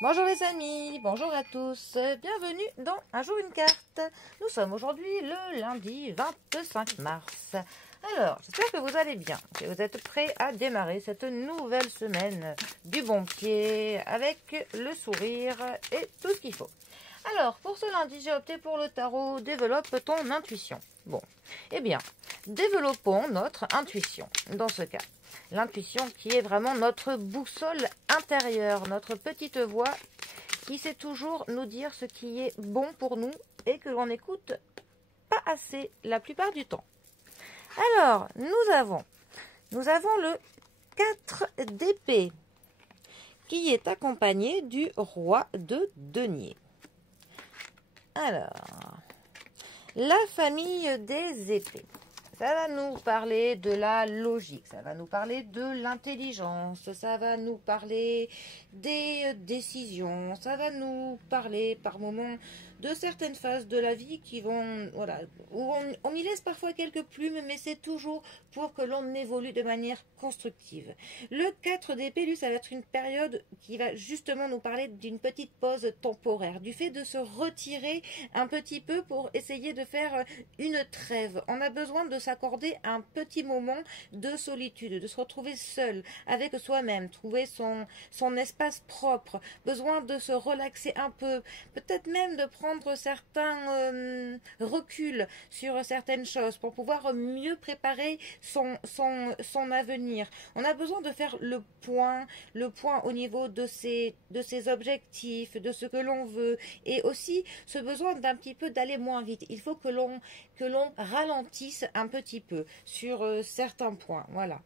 Bonjour les amis, bonjour à tous, bienvenue dans Un jour une carte. Nous sommes aujourd'hui le lundi 25 mars. Alors, j'espère que vous allez bien, que vous êtes prêts à démarrer cette nouvelle semaine du bon pied avec le sourire et tout ce qu'il faut. Alors, pour ce lundi, j'ai opté pour le tarot Développe ton intuition. Bon, eh bien, développons notre intuition dans ce cas. L'intuition qui est vraiment notre boussole intérieure, notre petite voix qui sait toujours nous dire ce qui est bon pour nous et que l'on n'écoute pas assez la plupart du temps. Alors, nous avons le 4 d'épée qui est accompagné du roi de denier. Alors, la famille des épées. Ça va nous parler de la logique, ça va nous parler de l'intelligence, ça va nous parler des décisions, ça va nous parler par moments de certaines phases de la vie qui vont, voilà, où on y laisse parfois quelques plumes, mais c'est toujours pour que l'on évolue de manière constructive. Le 4 d'épée, lui, ça va être une période qui va justement nous parler d'une petite pause temporaire, du fait de se retirer un petit peu pour essayer de faire une trêve. On a besoin de s'accorder un petit moment de solitude, de se retrouver seul avec soi-même, trouver son espace propre, besoin de se relaxer un peu, peut-être même de prendre certains reculs sur certaines choses pour pouvoir mieux préparer son avenir. On a besoin de faire le point au niveau de ses objectifs, de ce que l'on veut, et aussi ce besoin d'un petit peu d'aller moins vite. Il faut que l'on ralentisse un petit peu sur certains points. Voilà.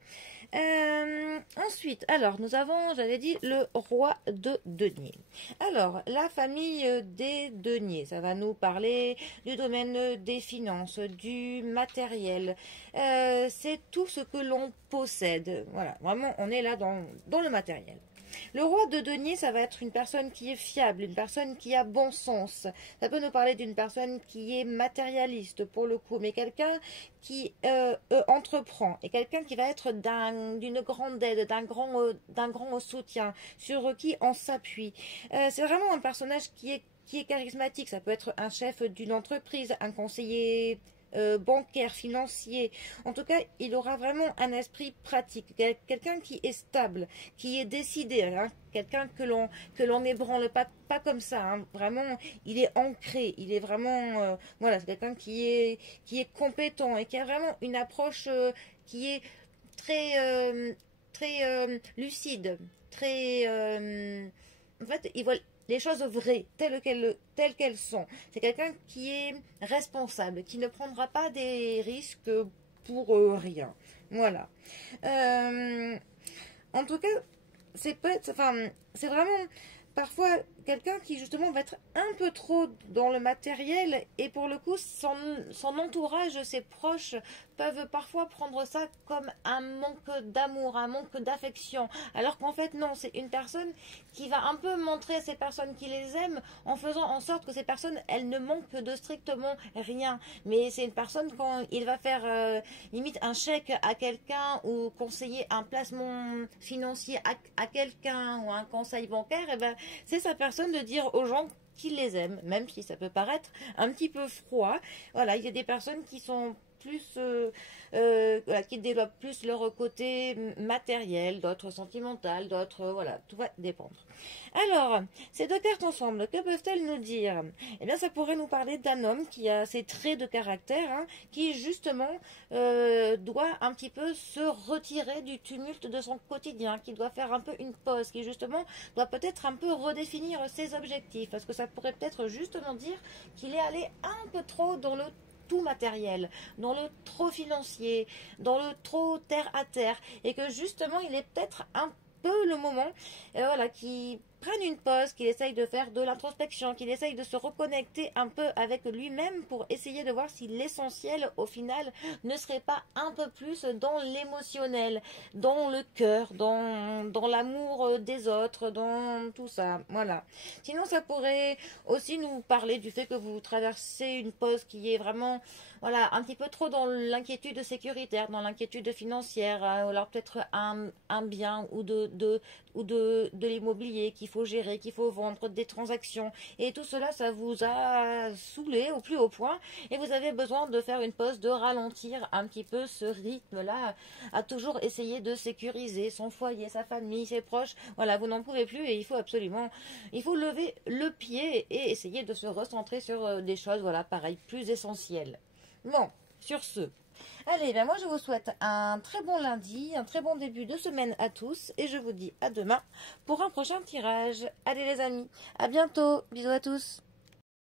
Ensuite, alors, nous avons, j'avais dit, le roi de denier. Alors, la famille des deniers, ça va nous parler du domaine des finances, du matériel. C'est tout ce que l'on possède. Voilà, vraiment, on est là dans le matériel. Le roi de denier, ça va être une personne qui est fiable, une personne qui a bon sens. Ça peut nous parler d'une personne qui est matérialiste pour le coup, mais quelqu'un qui entreprend et quelqu'un qui va être d'une grande aide, d'un grand soutien, sur qui on s'appuie. C'est vraiment un personnage qui est charismatique. Ça peut être un chef d'une entreprise, un conseiller bancaire, financier. En tout cas, il aura vraiment un esprit pratique, quelqu'un qui est stable, qui est décidé, hein, quelqu'un que l'on n'ébranle pas comme ça, hein. Vraiment, il est ancré, il est vraiment, voilà, c'est quelqu'un qui est compétent et qui a vraiment une approche qui est très lucide, très, en fait, il voit les choses vraies, telles qu'elles sont. C'est quelqu'un qui est responsable, qui ne prendra pas des risques pour rien. Voilà. En tout cas, c'est vraiment parfois quelqu'un qui justement va être un peu trop dans le matériel et pour le coup son entourage, ses proches peuvent parfois prendre ça comme un manque d'amour, un manque d'affection, alors qu'en fait non, c'est une personne qui va un peu montrer à ces personnes qui les aiment en faisant en sorte que ces personnes, elles ne manquent de strictement rien, mais c'est une personne quand il va faire limite un chèque à quelqu'un ou conseiller un placement financier à quelqu'un ou un conseil bancaire, et ben c'est sa personne de dire aux gens qu'il les aime, même si ça peut paraître un petit peu froid. Voilà, il y a des personnes qui sont plus voilà, qui développent plus leur côté matériel, d'autres sentimental, d'autres voilà, tout va dépendre. Alors, ces deux cartes ensemble, que peuvent-elles nous dire? Eh bien, ça pourrait nous parler d'un homme qui a ses traits de caractère, hein, qui justement doit un petit peu se retirer du tumulte de son quotidien, qui doit faire un peu une pause, qui justement doit peut-être un peu redéfinir ses objectifs, parce que ça pourrait peut-être justement dire qu'il est allé un peu trop dans le tout matériel, dans le trop financier, dans le trop terre à terre, et que justement il est peut-être un peu le moment, voilà, qui prenne une pause, qu'il essaye de faire de l'introspection, qu'il essaye de se reconnecter un peu avec lui-même pour essayer de voir si l'essentiel au final ne serait pas un peu plus dans l'émotionnel, dans le cœur, dans l'amour des autres, dans tout ça, voilà. Sinon ça pourrait aussi nous parler du fait que vous traversez une pause qui est vraiment, voilà, un petit peu trop dans l'inquiétude sécuritaire, dans l'inquiétude financière, ou alors peut-être un bien ou ou de l'immobilier qu'il faut gérer, qu'il faut vendre, des transactions. Et tout cela, ça vous a saoulé au plus haut point. Et vous avez besoin de faire une pause, de ralentir un petit peu ce rythme-là, à toujours essayer de sécuriser son foyer, sa famille, ses proches. Voilà, vous n'en pouvez plus et il faut absolument, il faut lever le pied et essayer de se recentrer sur des choses, voilà, pareil, plus essentielles. Bon, sur ce, allez, ben moi je vous souhaite un très bon lundi, un très bon début de semaine à tous et je vous dis à demain pour un prochain tirage. Allez les amis, à bientôt, bisous à tous.